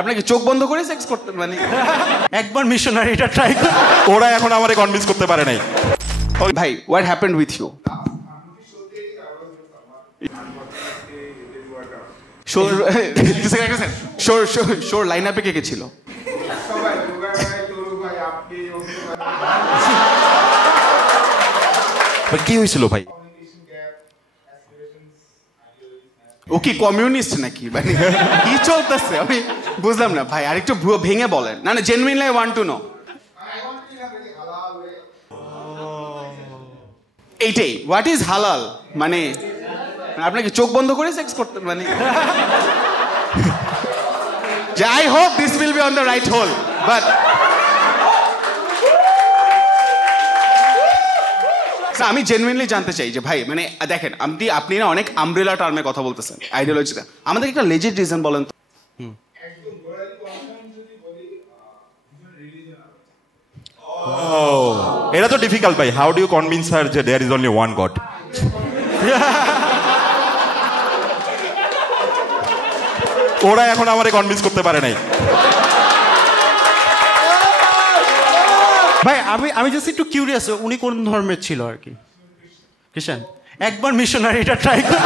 আপনাকে চোখ বন্ধ করে সেক্স করতে মানে একবার মিশনারিটা ট্রাই করে ওরা এখন আমারে কনভিন্স করতে পারে নাই। ভাই হোয়াট হ্যাপেন্ড উইথ ইউ? শোর লাইন আপে কে কে ছিল? কি হয়েছিল ভাই? ও কি কমিউনিস্ট নাকি মানে কি চলতেছে আমি বুঝলাম না ভাই, আরেকটু ভেঙে বলেন। না genuinely I want to know. এইটাই হোয়াট ইজ হালাল মানে আপনাকে চোখ বন্ধ করে সেক্স করতে মানে I hope this will be on the right hole but আমি জেনুইনলি জানতে চাই যে ভাই মানে দেখেন আপনি না অনেক আমব্রেলা টার্মে কথা বলতেছেন আইডিওলজিতে, আমাদের একটা লেজিট রিজন বলেন তো। এটা তো ডিফিকাল্ট ভাই। How do you convince her যে there is only one God? ওরা এখন আমারে কনভিন্স করতে পারে নাই। ভাই আমি জাস্ট একটু কিউরিয়াস উনি কোন ধর্মের ছিল আর কি? খ্রিস্টান। একবার মিশনারিটা ট্রাই করে